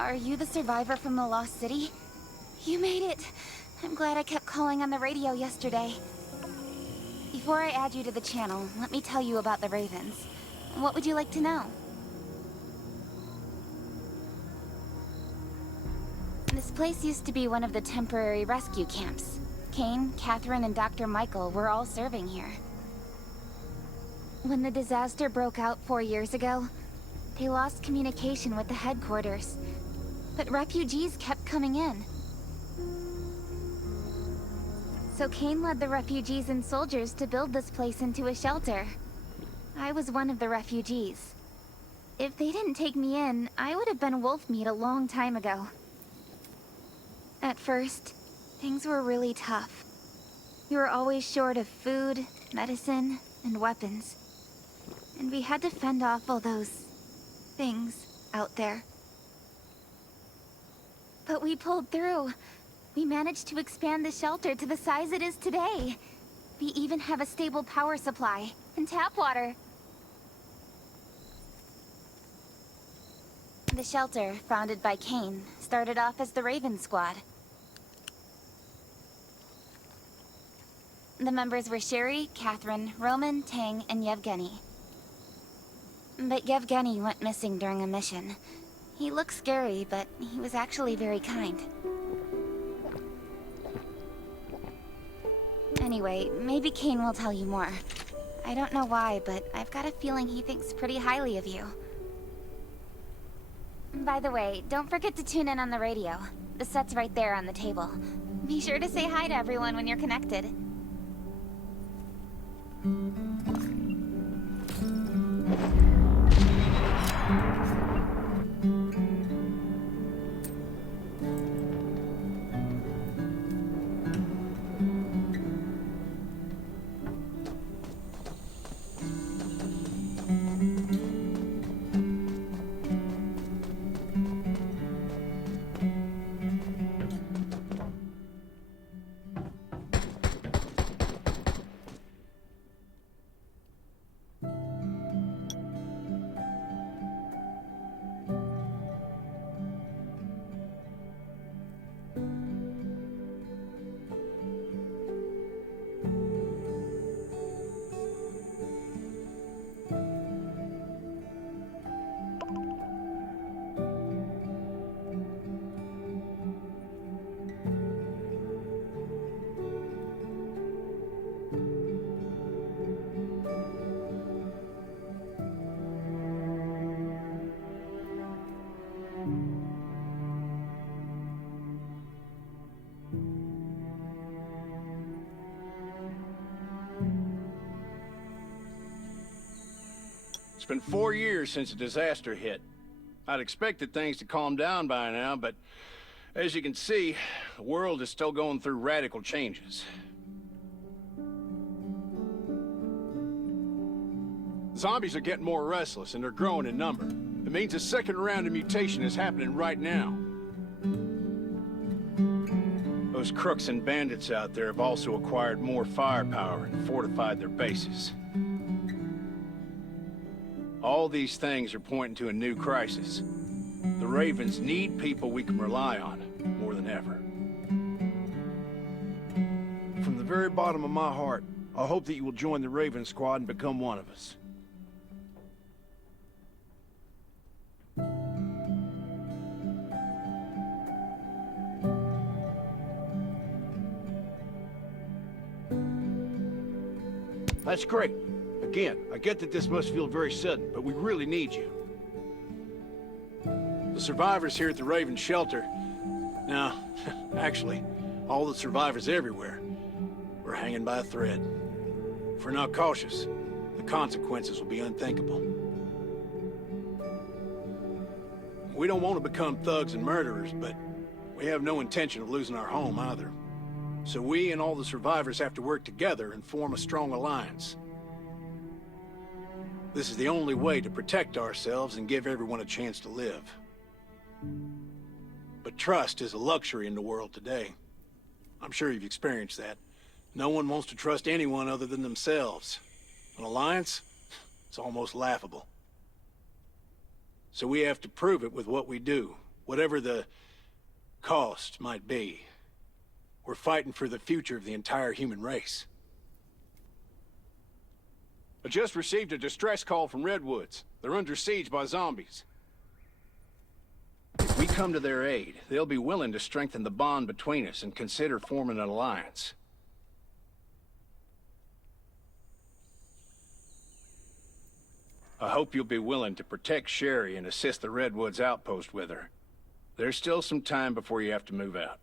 Are you the survivor from the Lost City? You made it! I'm glad I kept calling on the radio yesterday. Before I add you to the channel, let me tell you about the Ravens. What would you like to know? This place used to be one of the temporary rescue camps. Kane, Catherine, and Dr. Michael were all serving here. When the disaster broke out 4 years ago, they lost communication with the headquarters. But refugees kept coming in. So Kane led the refugees and soldiers to build this place into a shelter. I was one of the refugees. If they didn't take me in, I would have been wolf meat a long time ago. At first, things were really tough. We were always short of food, medicine, and weapons. And we had to fend off all those things out there. But we pulled through. We managed to expand the shelter to the size it is today. We even have a stable power supply and tap water. The shelter, founded by Kane, started off as the Raven Squad. The members were Sherry, Catherine, Roman, Tang, and Yevgeny. But Yevgeny went missing during a mission. He looked scary, but he was actually very kind. Anyway, maybe Kane will tell you more. I don't know why, but I've got a feeling he thinks pretty highly of you. By the way, don't forget to tune in on the radio. The set's right there on the table. Be sure to say hi to everyone when you're connected. It's been 4 years since the disaster hit. I'd expected things to calm down by now, but as you can see, the world is still going through radical changes. Zombies are getting more restless and they're growing in number. It means a second round of mutation is happening right now. Those crooks and bandits out there have also acquired more firepower and fortified their bases. All these things are pointing to a new crisis. The Ravens need people we can rely on, more than ever. From the very bottom of my heart, I hope that you will join the Raven Squad and become one of us. That's great. Again, I get that this must feel very sudden, but we really need you. The survivors here at the Raven Shelter... No, actually, all the survivors everywhere. We're hanging by a thread. If we're not cautious, the consequences will be unthinkable. We don't want to become thugs and murderers, but we have no intention of losing our home either. So we and all the survivors have to work together and form a strong alliance. This is the only way to protect ourselves and give everyone a chance to live. But trust is a luxury in the world today. I'm sure you've experienced that. No one wants to trust anyone other than themselves. An alliance? It's almost laughable. So we have to prove it with what we do, Whatever the cost might be, we're fighting for the future of the entire human race. I just received a distress call from Redwoods. They're under siege by zombies. If we come to their aid, they'll be willing to strengthen the bond between us and consider forming an alliance. I hope you'll be willing to protect Sherry and assist the Redwoods outpost with her. There's still some time before you have to move out.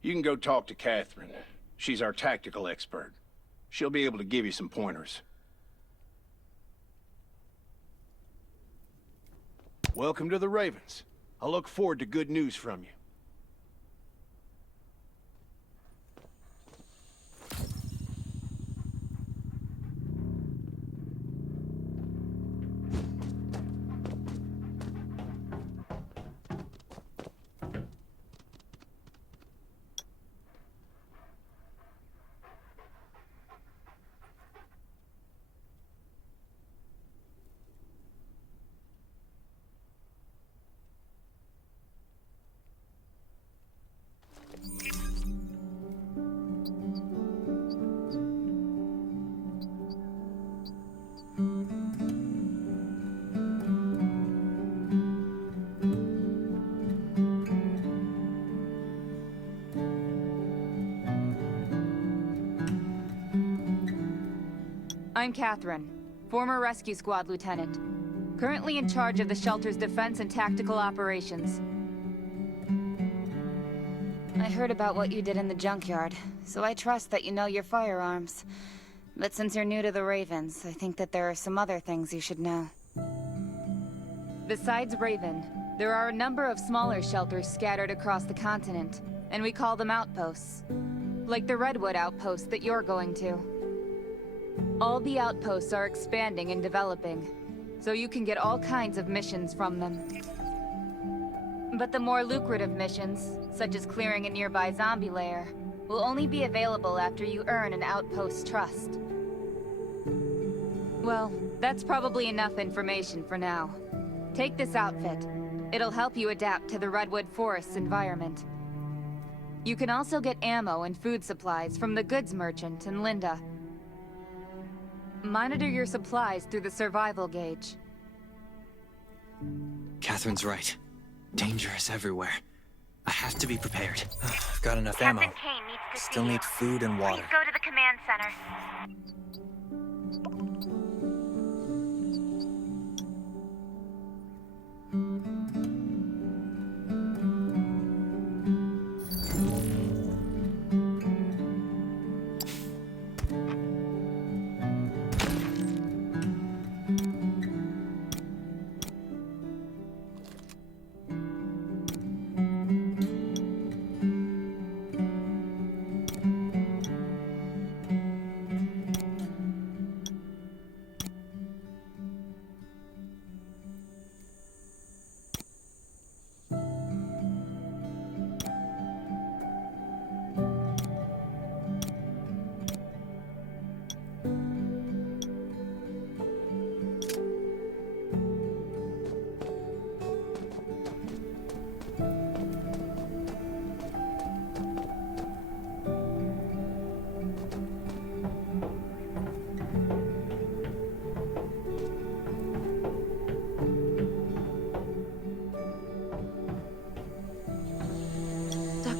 You can go talk to Catherine. She's our tactical expert. She'll be able to give you some pointers. Welcome to the Ravens. I look forward to good news from you. I'm Catherine, former rescue squad lieutenant. Currently in charge of the shelter's defense and tactical operations. I heard about what you did in the junkyard, so I trust that you know your firearms. But since you're new to the Ravens, I think that there are some other things you should know. Besides Raven, there are a number of smaller shelters scattered across the continent, and we call them outposts. Like the Redwood outpost that you're going to. All the outposts are expanding and developing, so you can get all kinds of missions from them. But the more lucrative missions, such as clearing a nearby zombie lair, will only be available after you earn an outpost's trust. Well, that's probably enough information for now. Take this outfit. It'll help you adapt to the Redwood Forest's environment. You can also get ammo and food supplies from the goods merchant and Linda. Monitor your supplies through the survival gauge. Catherine's right. Danger is everywhere. I have to be prepared. I've got enough ammo. Captain Kane needs to Still see need you. food and water. Please go to the command center.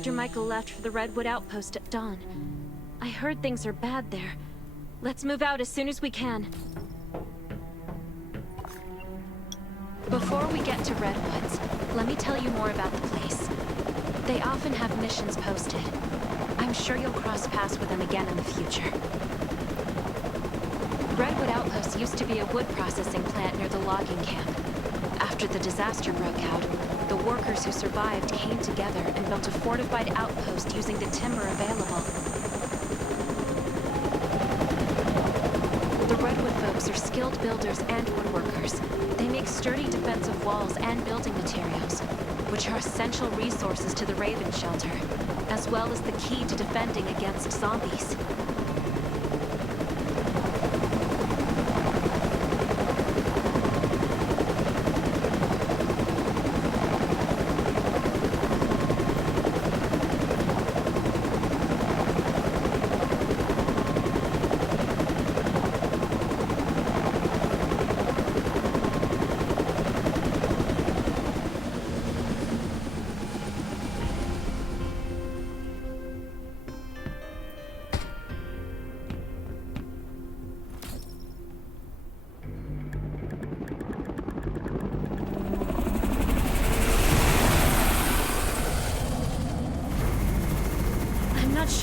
Dr. Michael left for the Redwood Outpost at dawn. I heard things are bad there. Let's move out as soon as we can. Before we get to Redwoods, let me tell you more about the place. They often have missions posted. I'm sure you'll cross paths with them again in the future. Redwood Outpost used to be a wood processing plant near the logging camp. After the disaster broke out, the workers who survived came together and built a fortified outpost using the timber available. The Redwood folks are skilled builders and woodworkers. They make sturdy defensive walls and building materials, which are essential resources to the Raven shelter, as well as the key to defending against zombies.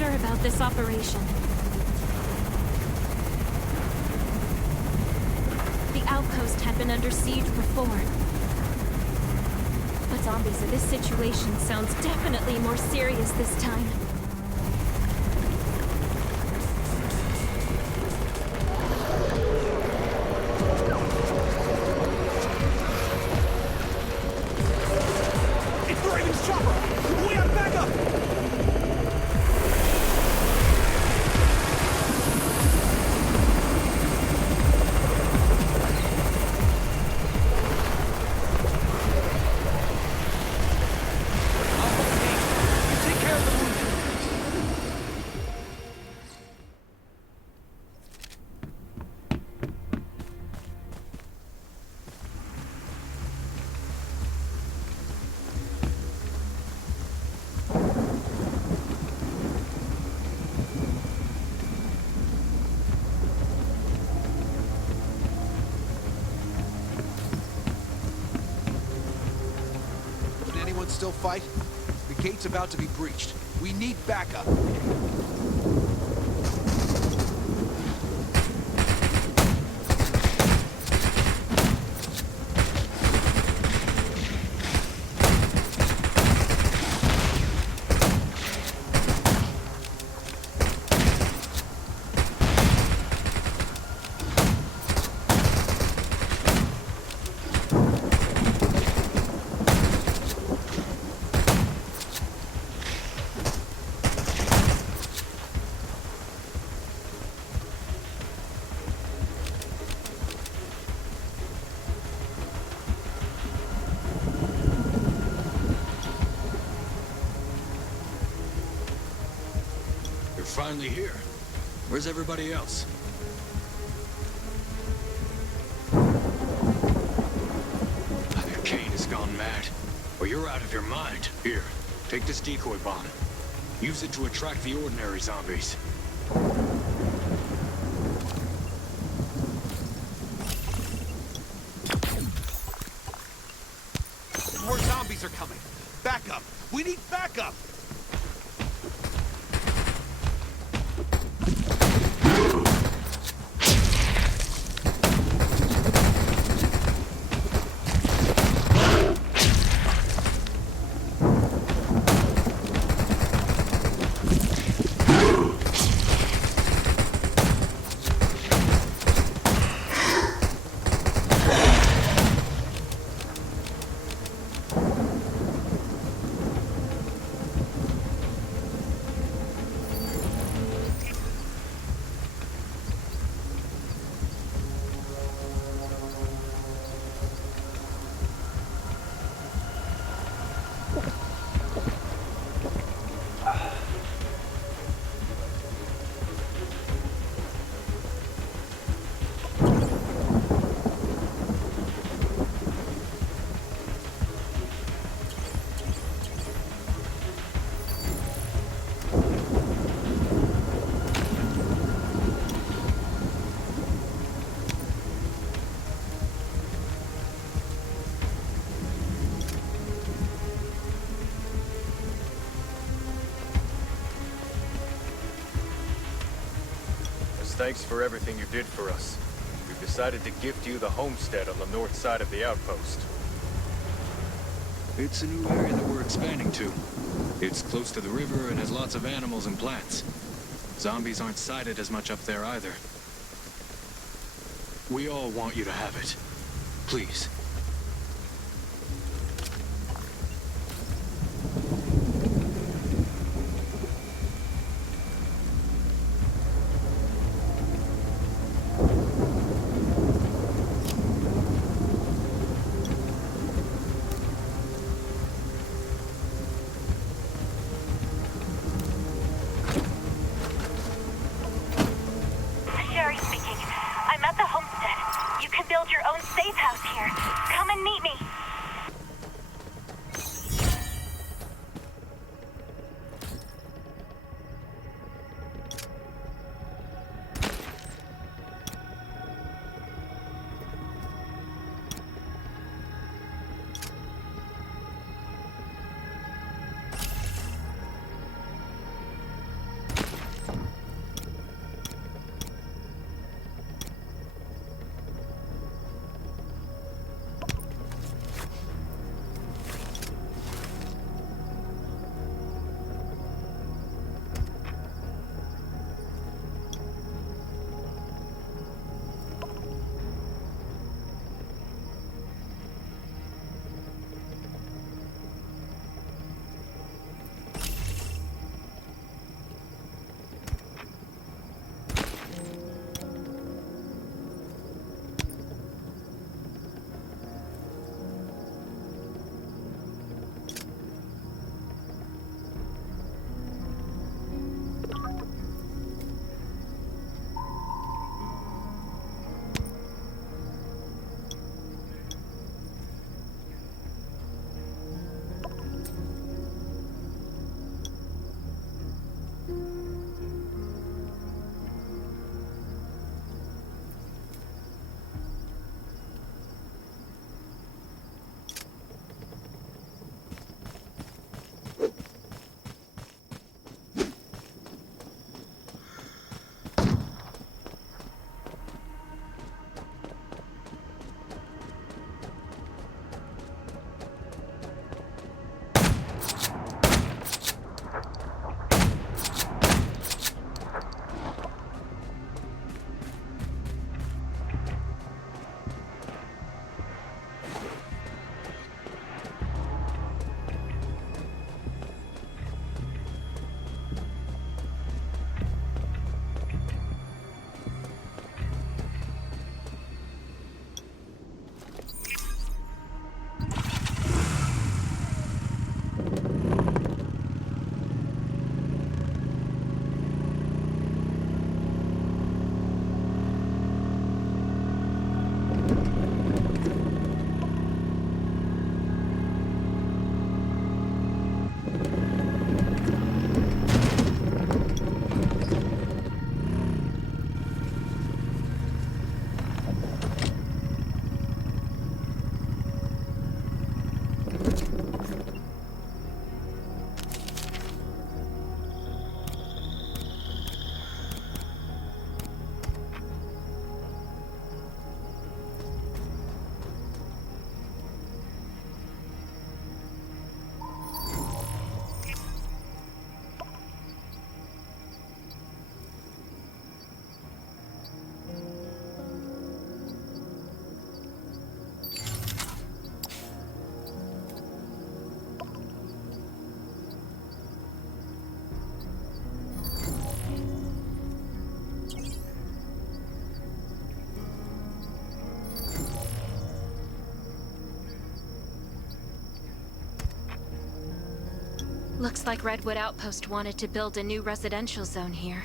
sure about this operation. The outpost had been under siege before. But zombies in this situation sounds definitely more serious this time. It's the Raven's chopper! We gotta back up! Still fight? The gate's about to be breached. We need backup. Finally here. Where's everybody else? Either Kane has gone mad, or you're out of your mind. Here, take this decoy bomb. Use it to attract the ordinary zombies. More zombies are coming. Backup! We need backup! Thanks for everything you did for us. We've decided to gift you the homestead on the north side of the outpost. It's a new area that we're expanding to. It's close to the river and has lots of animals and plants. Zombies aren't sighted as much up there either. We all want you to have it. Please. Sherry speaking. I'm at the homestead. You can build your own safe house here. Looks like Redwood Outpost wanted to build a new residential zone here.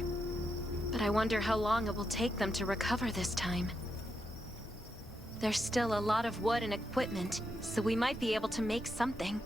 But I wonder how long it will take them to recover this time. There's still a lot of wood and equipment, so we might be able to make something.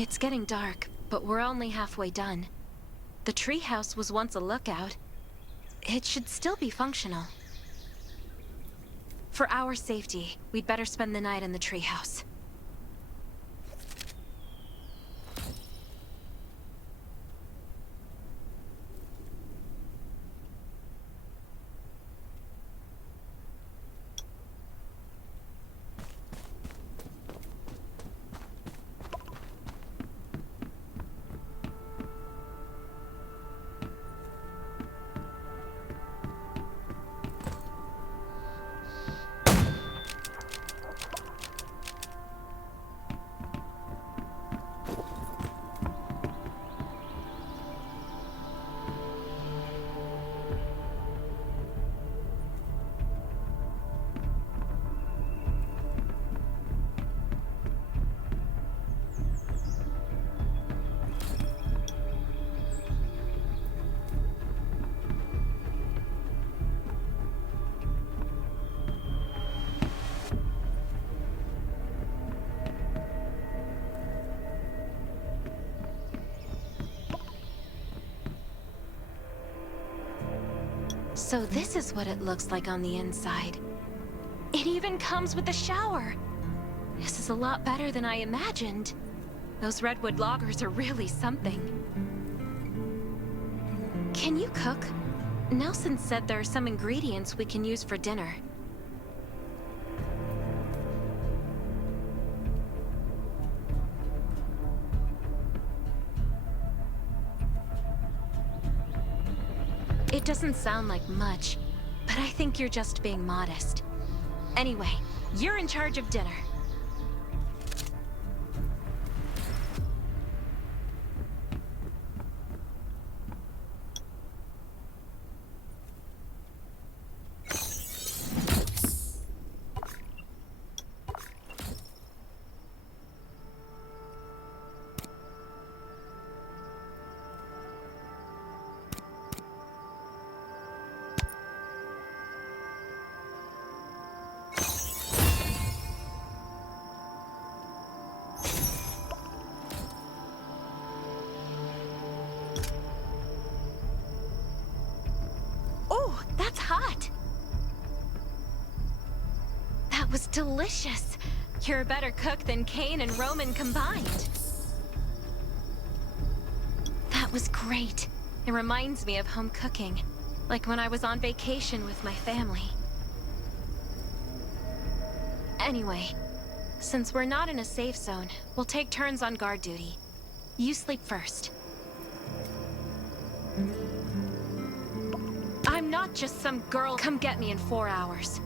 It's getting dark, but we're only halfway done. The treehouse was once a lookout. It should still be functional. For our safety, we'd better spend the night in the treehouse. So this is what it looks like on the inside. It even comes with a shower! This is a lot better than I imagined. Those redwood loggers are really something. Can you cook? Nelson said there are some ingredients we can use for dinner. It doesn't sound like much, but I think you're just being modest. Anyway, you're in charge of dinner. Oh, that's hot! That was delicious. You're a better cook than Kane and Roman combined. That was great. It reminds me of home cooking, like when I was on vacation with my family. Anyway, since we're not in a safe zone, we'll take turns on guard duty. You sleep first. I'm not just some girl come get me in 4 hours.